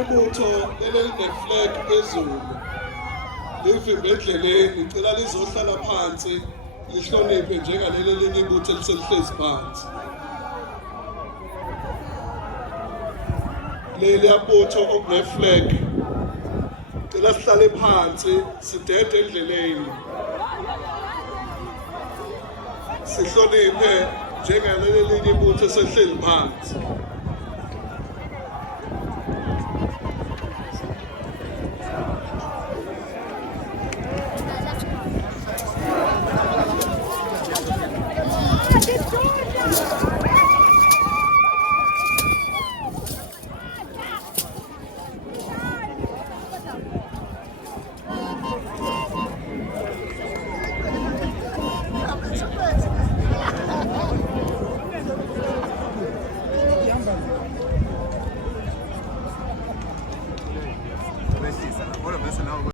Ibutho elineflag phezulu livimbe endleleni icela lizohlala phansi lihloniphe njengaleli elinye ibutho eliselihlezi phansi. Leli yabutho okuneflag icela sihlale phansi sidede endleleni sihloniphe njengaleli elinye ibutho eselihlezi phansi.